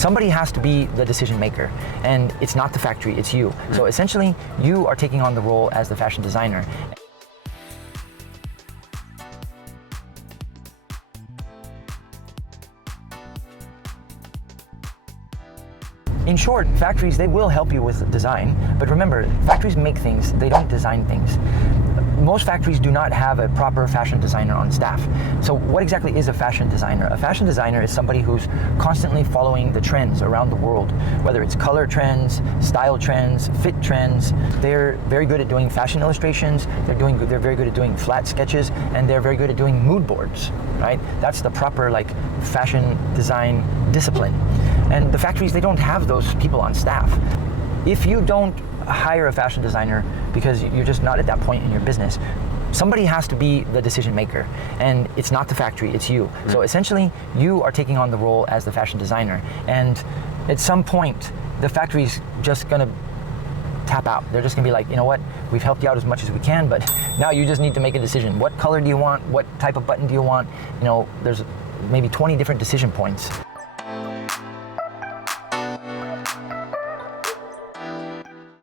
somebody has to be the decision maker, and it's not the factory, it's you. So essentially, you are taking on the role as the fashion designer. In short, factories, they will help you with design, but remember, factories make things, they don't design things. Most factories do not have a proper fashion designer on staff. So what exactly is a fashion designer? A fashion designer is somebody who's constantly following the trends around the world, whether it's color trends, style trends, fit trends. They're very good at doing fashion illustrations, they're very good at doing flat sketches, and they're very good at doing mood boards, right? That's the proper fashion design discipline. And the factories, they don't have those people on staff. If you don't hire a fashion designer because you're just not at that point in your business, somebody has to be the decision maker, and it's not the factory, it's you. So essentially, you are taking on the role as the fashion designer, and at some point, the factory's just gonna tap out. They're just gonna be like, you know what, we've helped you out as much as we can, but now you just need to make a decision. What color do you want? What type of button do you want? You know, there's maybe 20 different decision points.